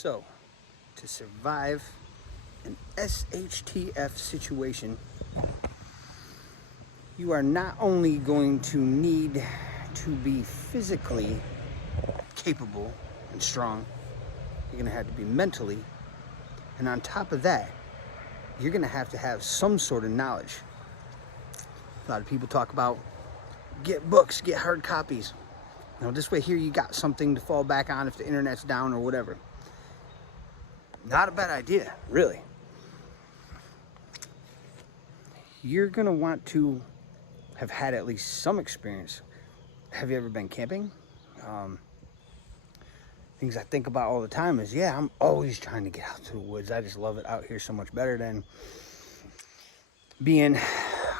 So, to survive an SHTF situation, you are not only going to need to be physically capable and strong, you're going to have to be mentally, and on top of that, you're going to have some sort of knowledge. A lot of people talk about get books, get hard copies. Now this way here you got something to fall back on if the internet's down or whatever. Not a bad idea, really. You're gonna want to have had at least some experience. Have you ever been camping? Things I think about all the time is, yeah, I'm always trying to get out to the woods. I just love it out here so much better than being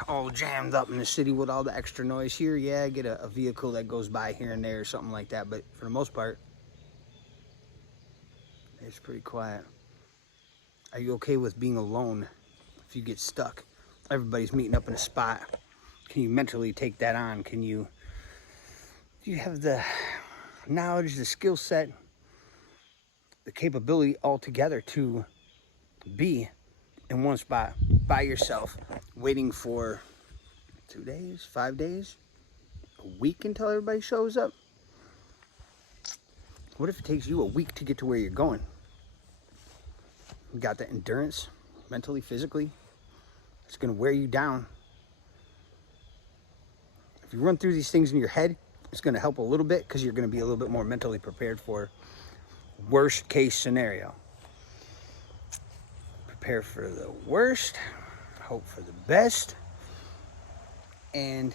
all jammed up in the city with all the extra noise here. Yeah, I get a vehicle that goes by here and there or something like that, but for the most part, it's pretty quiet. Are you okay with being alone if you get stuck? Everybody's meeting up in a spot. Can you mentally take that on? Do you have the knowledge, the skill set, the capability altogether to be in one spot by yourself, waiting for 2 days, 5 days, a week until everybody shows up? What if it takes you a week to get to where you're going? You got the endurance, mentally, physically. It's going to wear you down. If you run through these things in your head, it's going to help a little bit because you're going to be a little bit more mentally prepared for worst case scenario. Prepare for the worst, hope for the best, and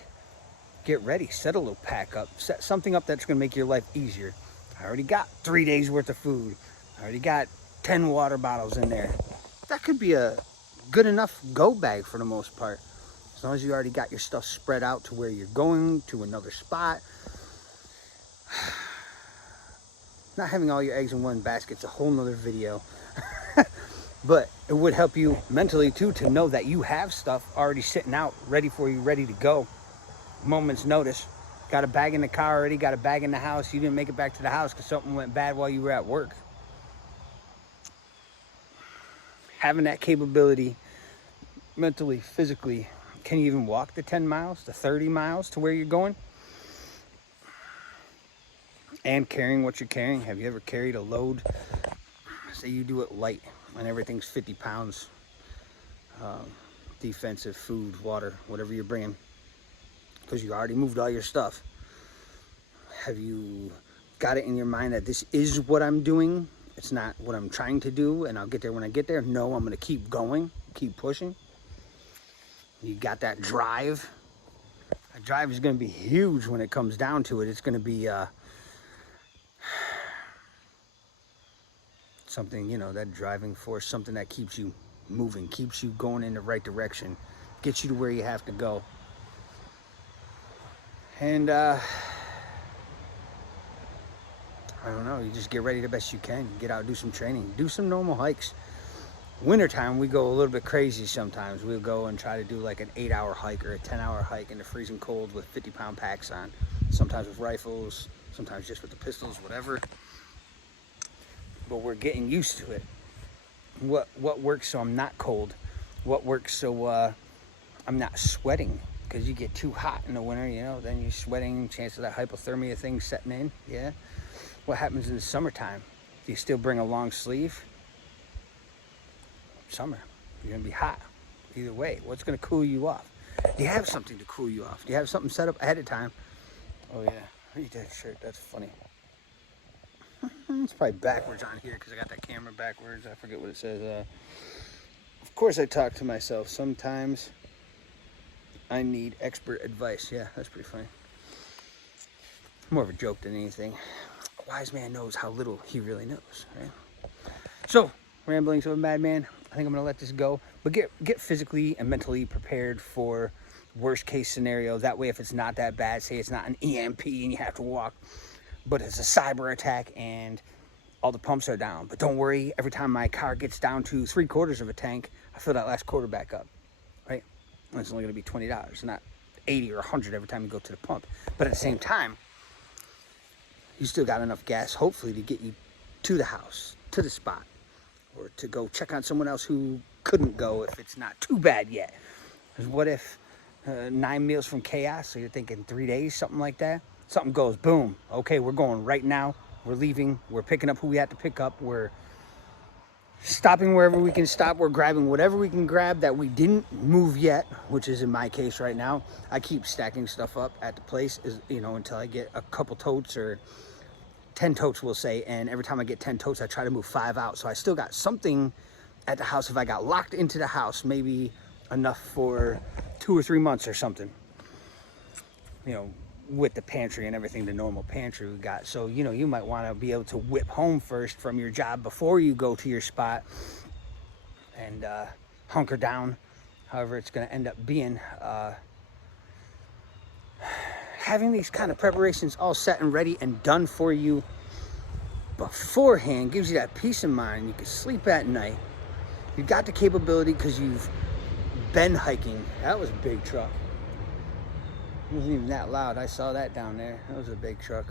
get ready. Set a little pack up. Set something up that's going to make your life easier. I already got 3 days worth of food. I already got 10 water bottles in there. That could be a good enough go bag for the most part. As long as you already got your stuff spread out to where you're going, to another spot. Not having all your eggs in one basket's a whole nother video. But it would help you mentally too to know that you have stuff already sitting out ready for you, ready to go. Moment's notice. Got a bag in the car already, got a bag in the house. You didn't make it back to the house because something went bad while you were at work. Having that capability mentally, physically. Can you even walk the 10 miles, the 30 miles to where you're going? And carrying what you're carrying. Have you ever carried a load? Say you do it light and everything's 50 pounds. Defensive, food, water, whatever you're bringing. Because you already moved all your stuff. Have you got it in your mind that this is what I'm doing? It's not what I'm trying to do and I'll get there when I get there. No, I'm going to keep going, keep pushing. You got that drive. That drive is going to be huge when it comes down to it. It's going to be something, you know, that driving force, something that keeps you moving, keeps you going in the right direction, gets you to where you have to go. And I don't know, you just get ready the best you can. Get out, do some training, do some normal hikes. Wintertime, we go a little bit crazy sometimes. We'll go and try to do like an 8-hour hike or a 10-hour hike in the freezing cold with 50-pound packs on. Sometimes with rifles, sometimes just with the pistols, whatever. But we're getting used to it. What works so I'm not cold? What works so I'm not sweating? Because you get too hot in the winter, you know, then you're sweating, chance of that hypothermia thing setting in, yeah. What happens in the summertime? Do you still bring a long sleeve? Summer, you're gonna be hot. Either way, what's gonna cool you off? Do you have something to cool you off? Do you have something set up ahead of time? Oh yeah, read that shirt, that's funny. It's probably backwards on here because I got that camera backwards. I forget what it says. Of course I talk to myself. Sometimes I need expert advice. Yeah, that's pretty funny. More of a joke than anything. A wise man knows how little he really knows, right? So, ramblings of a madman. I think I'm gonna let this go. But get physically and mentally prepared for worst case scenario. That way, if it's not that bad, say it's not an EMP and you have to walk, but it's a cyber attack and all the pumps are down. But don't worry, every time my car gets down to 3/4 of a tank, I fill that last quarter back up, right? And it's only gonna be $20, not 80 or 100 every time you go to the pump. But at the same time, you still got enough gas, hopefully, to get you to the house, to the spot, or to go check on someone else who couldn't go if it's not too bad yet. Because what if 9 meals from chaos, so you're thinking 3 days, something like that, something goes boom, okay, we're going right now, we're leaving, we're picking up who we have to pick up, we're stopping wherever we can stop, we're grabbing whatever we can grab that we didn't move yet, which is in my case right now. I keep stacking stuff up at the place, until I get a couple totes, or 10 totes we'll say, and every time I get 10 totes I try to move 5 out, so I still got something at the house. If I got locked into the house, maybe enough for 2 or 3 months or something, with the pantry and everything, the normal pantry we got. So you might want to be able to whip home first from your job before you go to your spot, and hunker down, however it's going to end up being. Having these kind of preparations all set and ready and done for you beforehand gives you that peace of mind. You can sleep at night. You've got the capability because you've been hiking. That was a big truck. It wasn't even that loud. I saw that down there. That was a big truck.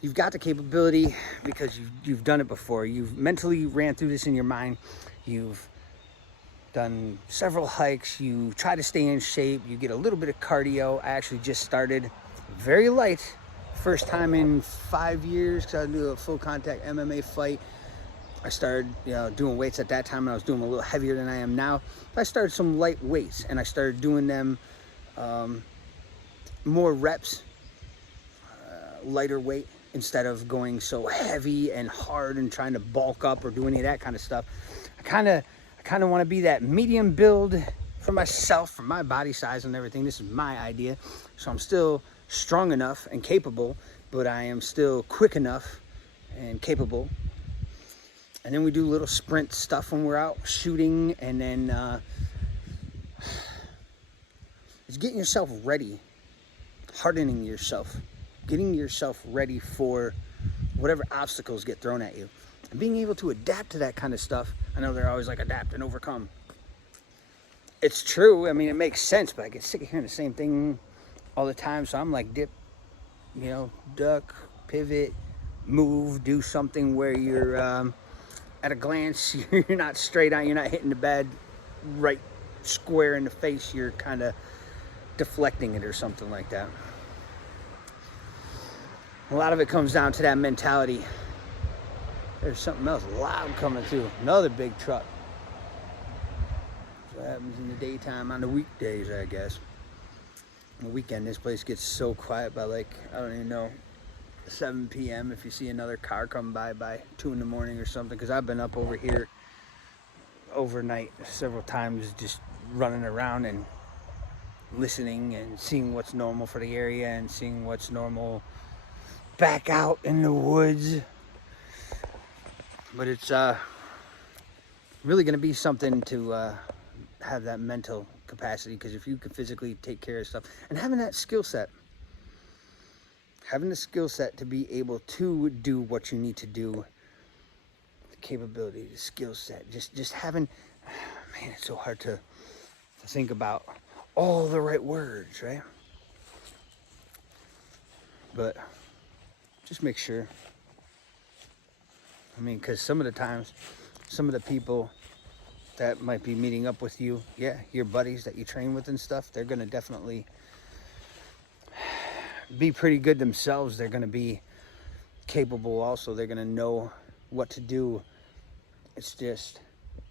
You've got the capability because you've done it before. You've mentally ran through this in your mind. You've done several hikes. You try to stay in shape. You get a little bit of cardio. I actually just started very light. First time in 5 years, because I do a full contact MMA fight. I started doing weights at that time, and I was doing them a little heavier than I am now. I started some light weights, and I started doing them more reps, lighter weight, instead of going so heavy and hard and trying to bulk up or do any of that kind of stuff. I kind of want to be that medium build for myself, for my body size and everything. This is my idea. So I'm still strong enough and capable, but I am still quick enough and capable. And then we do little sprint stuff when we're out shooting, and then it's getting yourself ready, hardening yourself, getting yourself ready for whatever obstacles get thrown at you, and being able to adapt to that kind of stuff. I know they're always like adapt and overcome. It's true. I mean, it makes sense, but I get sick of hearing the same thing all the time. So I'm like, dip, duck, pivot, move, do something where you're at a glance, you're not straight on, you're not hitting the bed right square in the face, you're kind of deflecting it or something like that. A lot of it comes down to that mentality. There's something else loud coming through. Another big truck. So that happens in the daytime, on the weekdays, I guess. On the weekend, this place gets so quiet by I don't even know, 7 p.m. if you see another car come by 2 in the morning or something, because I've been up over here overnight several times, just running around and listening and seeing what's normal for the area and seeing what's normal back out in the woods. But it's really going to be something to have that mental capacity, because if you can physically take care of stuff and having that skill set, having the skill set to be able to do what you need to do, the capability, the skill set, just having, man, it's so hard to think about all the right words, right? But just make sure. I mean, because some of the times, some of the people that might be meeting up with you, your buddies that you train with and stuff, they're going to definitely be pretty good themselves. They're going to be capable also. They're going to know what to do. It's just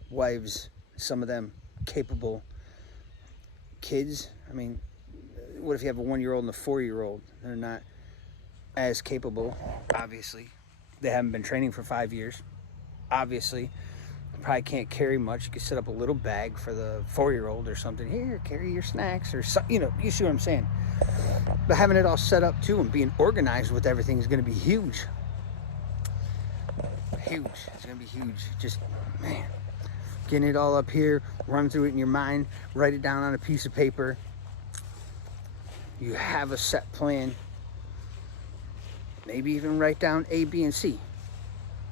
wives, some of them capable. Kids, I mean, what if you have a 1-year-old and a 4-year-old? They're not as capable, obviously. They haven't been training for 5 years. Obviously, probably can't carry much. You could set up a little bag for the 4-year-old or something. Here, carry your snacks or something. You see what I'm saying. But having it all set up too and being organized with everything is going to be huge. Huge. It's going to be huge. Just, man, getting it all up here, run through it in your mind, write it down on a piece of paper. You have a set plan. Maybe even write down A, B, and C.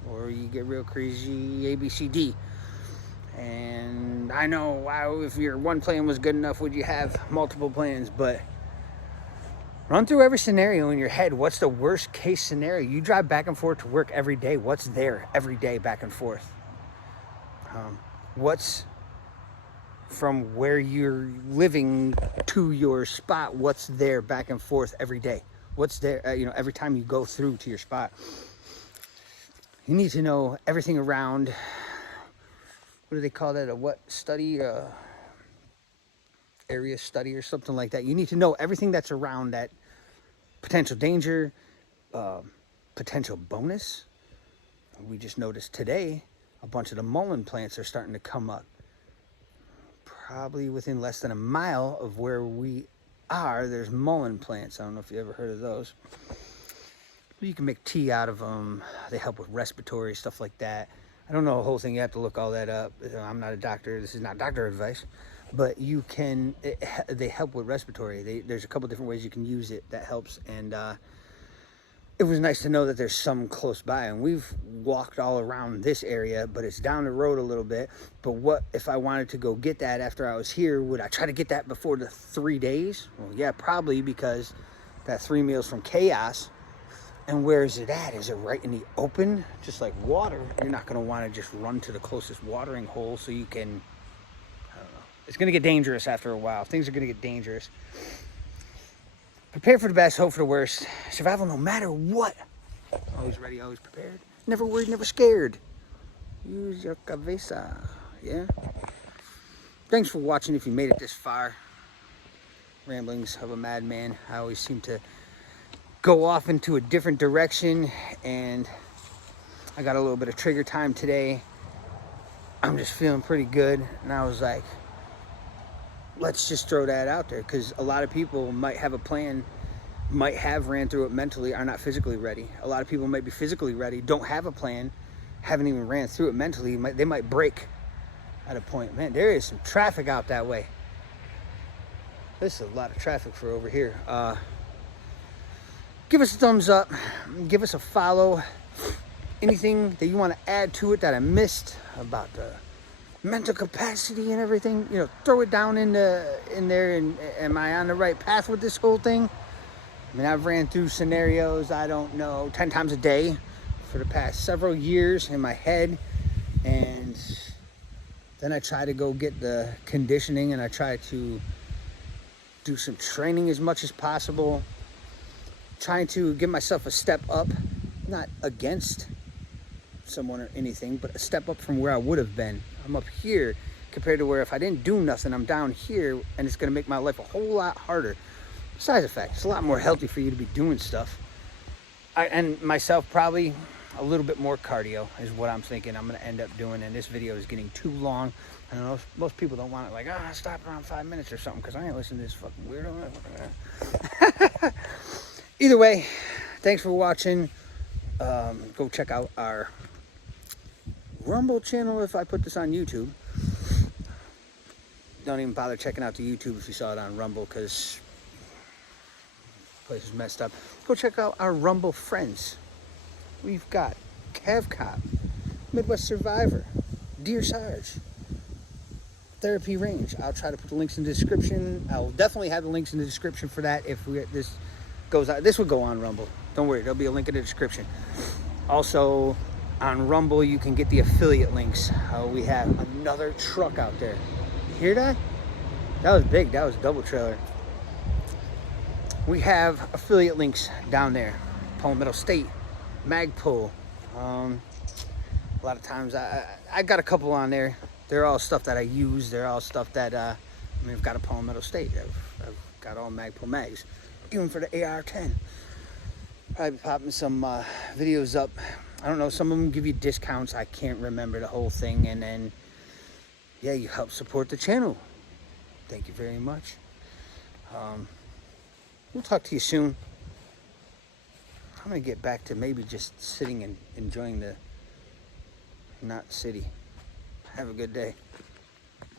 Or you get real crazy, A, B, C, D. And I know, wow, if your one plan was good enough, would you have multiple plans? But Run through every scenario in your head. What's the worst case scenario? You drive back and forth to work every day. What's there every day back and forth? What's from where you're living to your spot? What's there back and forth every day? What's there, every time you go through to your spot? You need to know everything around. What do they call that? A what study? Area study or something like that. You need to know everything that's around that potential danger, potential bonus. We just noticed today a bunch of the mullein plants are starting to come up. Probably within less than a mile of where we are, there's mullein plants. I don't know if you ever heard of those. You can make tea out of them. They help with respiratory, stuff like that. I don't know the whole thing. You have to look all that up. I'm not a doctor. This is not doctor advice. But you can, they help with respiratory. There's a couple different ways you can use it that helps. And it was nice to know that there's some close by. And we've walked all around this area, but it's down the road a little bit. But what if I wanted to go get that after I was here? Would I try to get that before the 3 days? Well, yeah, probably, because that 3 meals from chaos. And where is it at? Is it right in the open? Just like water. You're not going to want to just run to the closest watering hole so you can... It's going to get dangerous after a while. Things are going to get dangerous. Prepare for the best, hope for the worst. Survival no matter what. Always ready, always prepared. Never worried, never scared. Use your cabeza. Yeah? Thanks for watching if you made it this far. Ramblings of a madman. I always seem to go off into a different direction. And I got a little bit of trigger time today. I'm just feeling pretty good. And I was like... let's just throw that out there, because a lot of people might have a plan, might have ran through it mentally, are not physically ready. A lot of people might be physically ready, don't have a plan, haven't even ran through it mentally. They might break at a point. Man, there is some traffic out that way. This is a lot of traffic for over here. Give us a thumbs up, give us a follow. Anything that you want to add to it that I missed about the mental capacity and everything, throw it down in there. And am I on the right path with this whole thing? I mean, I've ran through scenarios, I don't know, 10 times a day for the past several years in my head. And then I try to go get the conditioning, and I try to do some training as much as possible, trying to give myself a step up, not against someone or anything, but a step up from where I would have been. I'm up here compared to where if I didn't do nothing, I'm down here, and it's going to make my life a whole lot harder. Besides the fact, it's a lot more healthy for you to be doing stuff. And myself, probably a little bit more cardio is what I'm thinking I'm going to end up doing. And this video is getting too long. I know most people don't want it, like, stop around 5 minutes or something, because I ain't listening to this fucking weirdo. Either way, thanks for watching. Go check out our Rumble channel if I put this on YouTube. Don't even bother checking out the YouTube if you saw it on Rumble, because the place is messed up. Go check out our Rumble friends. We've got Cav Cop, Midwest Survivor, Deer Sarge, Therapy Range. I'll try to put the links in the description. I'll definitely have the links in the description for that if this goes out. This would go on Rumble. Don't worry, there'll be a link in the description. Also, on Rumble, you can get the affiliate links. We have another truck out there. You hear that? That was big. That was a double trailer. We have affiliate links down there. Palmetto State, Magpul. A lot of times, I got a couple on there. They're all stuff that I use. They're all stuff that, I've got a Palmetto State. I've got all Magpul mags. Even for the AR-10. Probably popping some videos up. I don't know, some of them give you discounts. I can't remember the whole thing. And then, yeah, you help support the channel. Thank you very much. We'll talk to you soon. I'm going to get back to maybe just sitting and enjoying the not city. Have a good day.